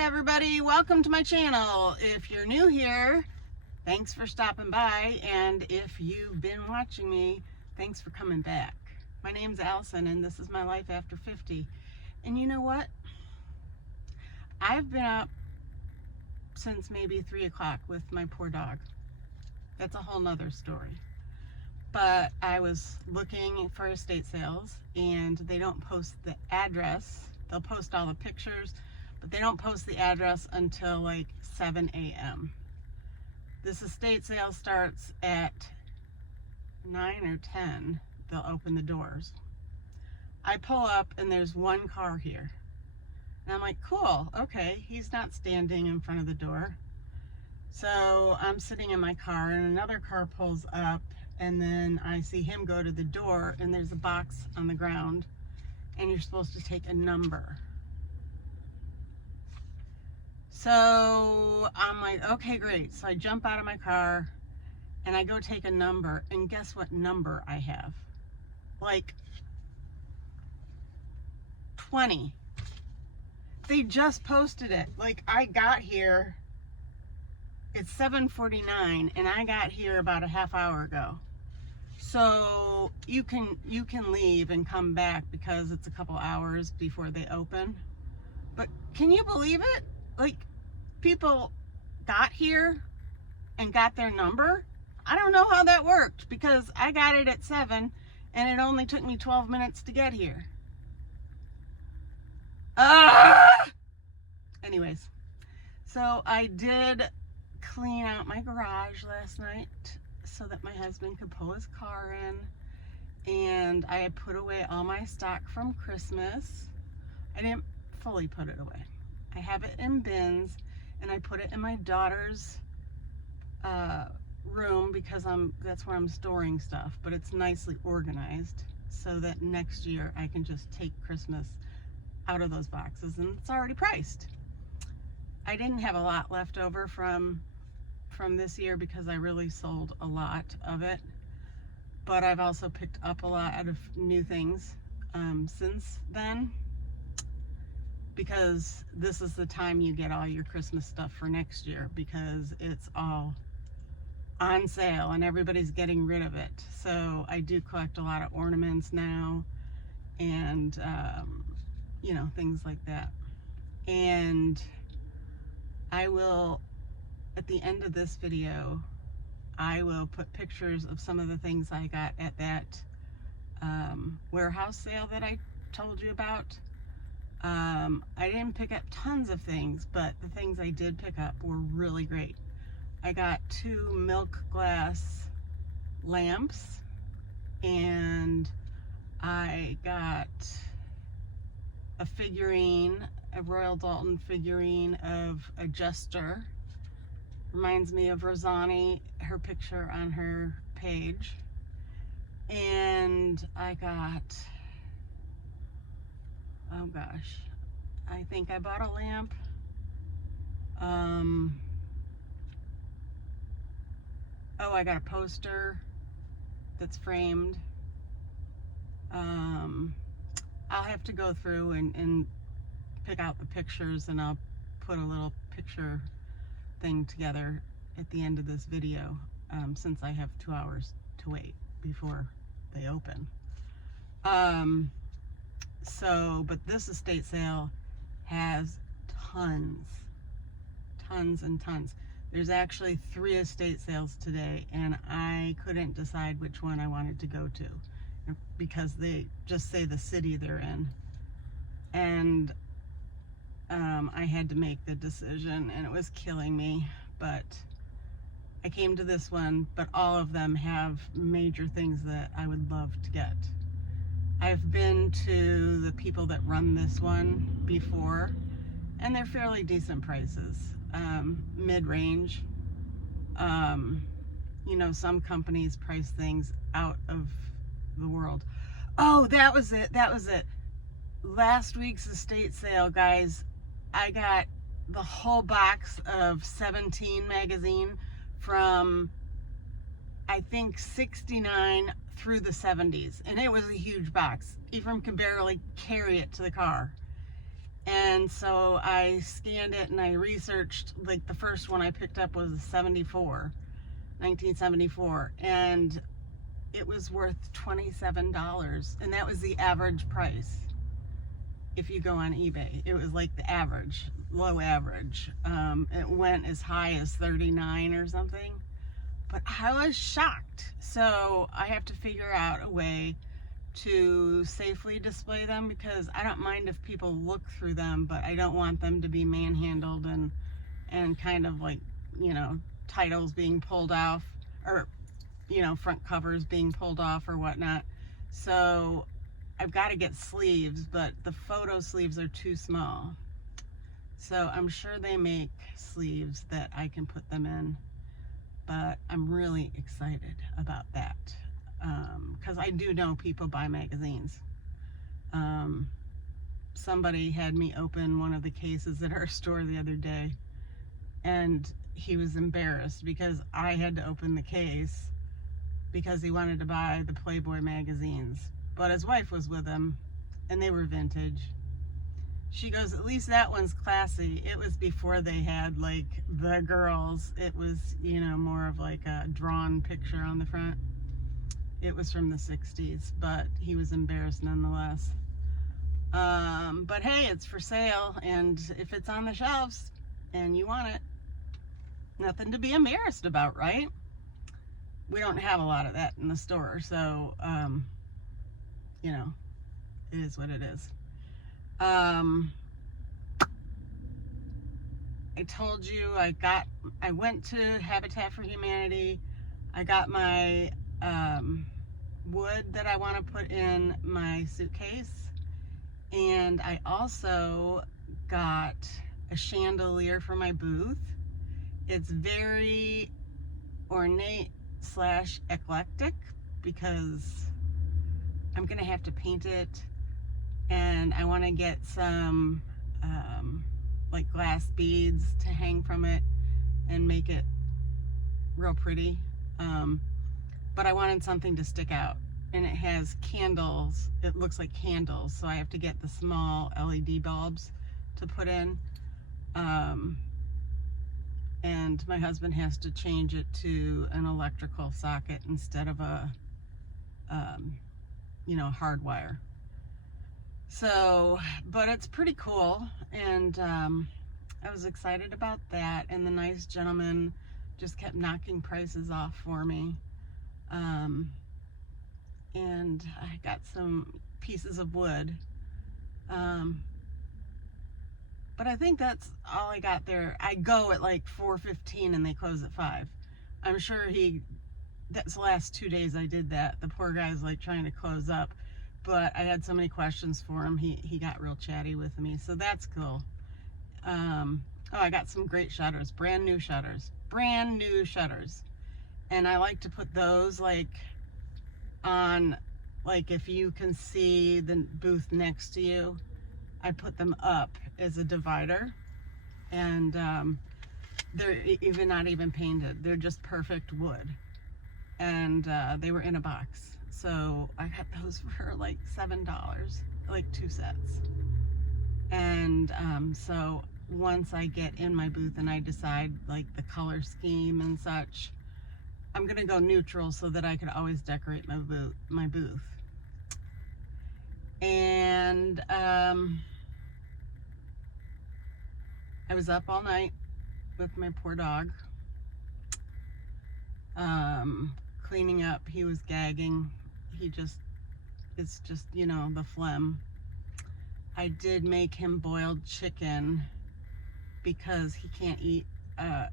everybody, welcome to my channel. If you're new here, thanks for stopping by, and if you've been watching me, thanks for coming back. My name's Allison and this is my life after 50. And you know what? I've been up since maybe 3 o'clock with my poor dog. That's a whole nother story. But I was looking for estate sales and they don't post the address. They'll post all the pictures, but they don't post the address until like 7 a.m. This estate sale starts at 9 or 10. They'll open the doors. I pull up and there's one car here. And I'm like, cool, okay, he's not standing in front of the door. So I'm sitting in my car and another car pulls up, and then I see him go to the door and there's a box on the ground and you're supposed to take a number. So I'm like, okay, great. So I jump out of my car and I go take a number, and guess what number I have? Like 20. They just posted it. Like, I got here, it's 7:49 and I got here about a half hour ago. So you can leave and come back because it's a couple hours before they open. But can you believe it? Like, people got here and got their number. I don't know how that worked because I got it at 7 and it only took me 12 minutes to get here. Anyways, so I did clean out my garage last night so that my husband could pull his car in, and I had put away all my stock from Christmas. I didn't fully put it away. I have it in bins and I put it in my daughter's room because that's where I'm storing stuff, but it's nicely organized so that next year I can just take Christmas out of those boxes and it's already priced. I didn't have a lot left over from this year because I really sold a lot of it, but I've also picked up a lot of new things since then, because this is the time you get all your Christmas stuff for next year because it's all on sale and everybody's getting rid of it. So I do collect a lot of ornaments now and you know, things like that. And I will, at the end of this video, I will put pictures of some of the things I got at that warehouse sale that I told you about. I didn't pick up tons of things, but the things I did pick up were really great. I got 2 milk glass lamps, and I got a figurine, a Royal Doulton figurine of a jester. Reminds me of Rosani, her picture on her page. And I got, oh gosh, I think I bought a lamp. Oh, I got a poster that's framed. I'll have to go through and pick out the pictures, and I'll put a little picture thing together at the end of this video, since I have 2 hours to wait before they open. But this estate sale has tons and tons. There's actually 3 estate sales today, and I couldn't decide which one I wanted to go to because they just say the city they're in. And I had to make the decision and it was killing me, but I came to this one. But all of them have major things that I would love to get. I've been to the people that run this one before, and they're fairly decent prices, mid-range. You know, some companies price things out of the world. Oh, that was it. Last week's estate sale, guys, I got the whole box of 17 magazine from, I think, 69 through the 70s, and it was a huge box. Ephraim can barely carry it to the car. And so I scanned it and I researched, like the first one I picked up was 1974, and it was worth $27, and that was the average price. If you go on eBay, it was like the average, low average. It went as high as 39 or something, but I was shocked. So I have to figure out a way to safely display them, because I don't mind if people look through them, but I don't want them to be manhandled and kind of like, you know, titles being pulled off, or, you know, front covers being pulled off or whatnot. So I've got to get sleeves, but the photo sleeves are too small. So I'm sure they make sleeves that I can put them in, but I'm really excited about that, because I do know people buy magazines. Somebody had me open one of the cases at our store the other day, and he was embarrassed because I had to open the case because he wanted to buy the Playboy magazines. But his wife was with him, and they were vintage. She goes, at least that one's classy. It was before they had like the girls. It was, you know, more of like a drawn picture on the front. It was from the 60s, but he was embarrassed nonetheless. But hey, it's for sale, and if it's on the shelves and you want it, nothing to be embarrassed about, right? We don't have a lot of that in the store, so you know, it is what it is. I told you I went to Habitat for Humanity. I got my wood that I want to put in my suitcase, and I also got a chandelier for my booth. It's very ornate / eclectic because I'm gonna have to paint it, and I want to get some like glass beads to hang from it and make it real pretty. But I wanted something to stick out, and it has candles. It looks like candles, so I have to get the small LED bulbs to put in. And my husband has to change it to an electrical socket instead of a you know, hard wire. So, but it's pretty cool, and I was excited about that, and the nice gentleman just kept knocking prices off for me. And I got some pieces of wood. But I think that's all I got there. I go at like 4:15 and they close at 5. I'm sure that's the last 2 days I did that. The poor guy's like trying to close up, but I had so many questions for him. He got real chatty with me, so that's cool. Oh, I got some great shutters, brand new shutters. And I like to put those like on, like if you can see the booth next to you, I put them up as a divider, and they're even not even painted. They're just perfect wood, and they were in a box. So I got those for like $7, like 2 sets. And so once I get in my booth and I decide like the color scheme and such, I'm gonna go neutral so that I could always decorate my booth. And I was up all night with my poor dog, cleaning up. He was gagging. It's just, you know, the phlegm. I did make him boiled chicken because he can't eat,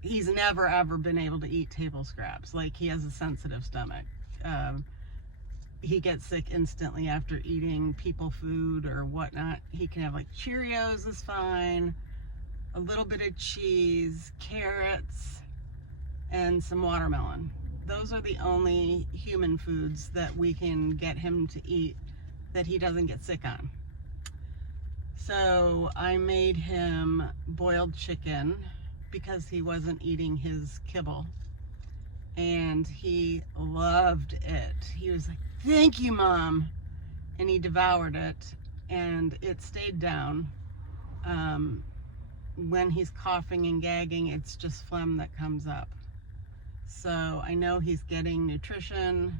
he's never ever been able to eat table scraps. Like, he has a sensitive stomach. He gets sick instantly after eating people food or whatnot. He can have like Cheerios is fine, a little bit of cheese, carrots, and some watermelon. Those are the only human foods that we can get him to eat that he doesn't get sick on. So I made him boiled chicken because he wasn't eating his kibble, and he loved it. He was like, "Thank you, Mom," and he devoured it, and it stayed down. when he's coughing and gagging, it's just phlegm that comes up. So I know he's getting nutrition.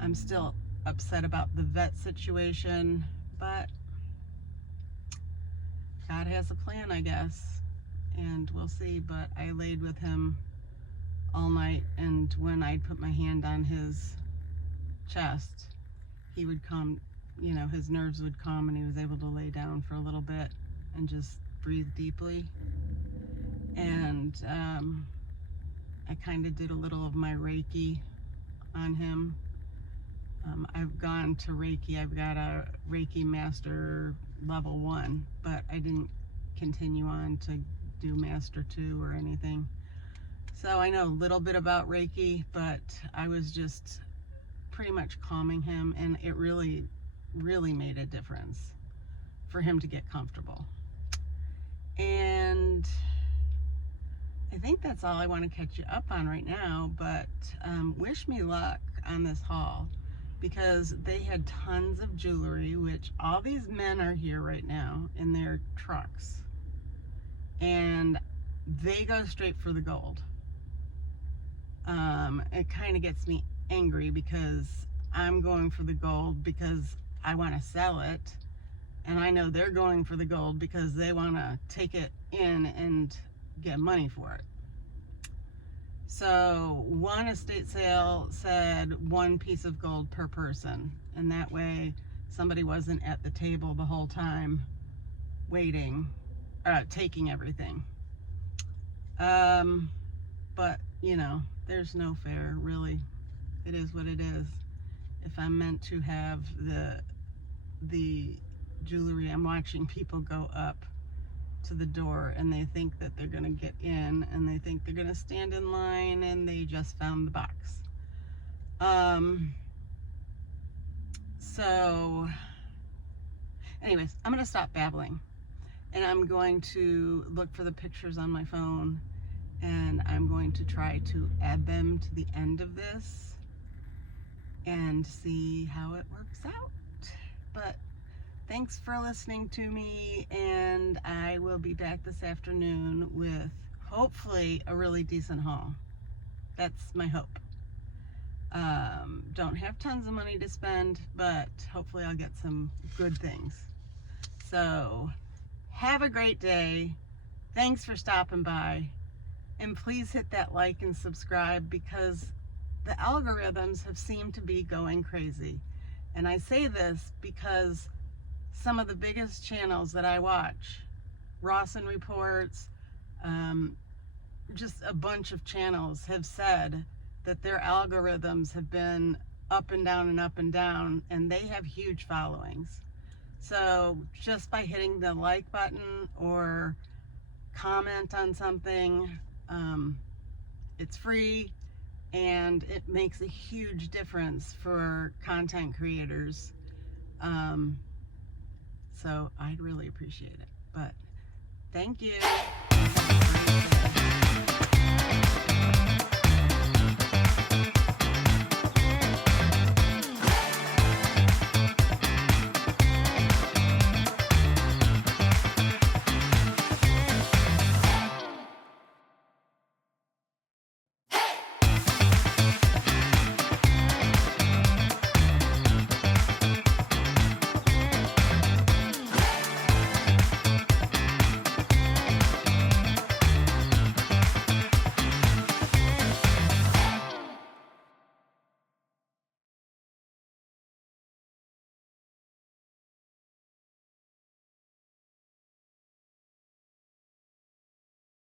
I'm still upset about the vet situation, but God has a plan, I guess, and we'll see. But I laid with him all night, and when I'd put my hand on his chest, he would calm, you know, his nerves would calm, and he was able to lay down for a little bit and just breathe deeply. And I kind of did a little of my Reiki on him. I've gone to Reiki. I've got a Reiki Master Level 1, but I didn't continue on to do Master 2 or anything. So I know a little bit about Reiki, but I was just pretty much calming him, and it really, really made a difference for him to get comfortable. And I think that's all I want to catch you up on right now, but wish me luck on this haul, because they had tons of jewelry, which all these men are here right now in their trucks, and they go straight for the gold. It kind of gets me angry, because I'm going for the gold because I want to sell it, and I know they're going for the gold because they want to take it in and get money for it. So one estate sale said 1 piece of gold per person, and that way somebody wasn't at the table the whole time waiting, taking everything. But you know, there's no fair, really. It is what it is. If I'm meant to have the jewelry, I'm watching people go up to the door, and they think that they're gonna get in, and they think they're gonna stand in line, and they just found the box. So anyways, I'm gonna stop babbling, and I'm going to look for the pictures on my phone, and I'm going to try to add them to the end of this and see how it works out. But thanks for listening to me, and I will be back this afternoon with hopefully a really decent haul. That's my hope. Don't have tons of money to spend, but hopefully I'll get some good things. So have a great day. Thanks for stopping by, and please hit that like and subscribe, because the algorithms have seemed to be going crazy. And I say this because some of the biggest channels that I watch, Rawson Reports, just a bunch of channels, have said that their algorithms have been up and down and up and down, and they have huge followings. So just by hitting the like button or comment on something, it's free, and it makes a huge difference for content creators. So I'd really appreciate it. But thank you.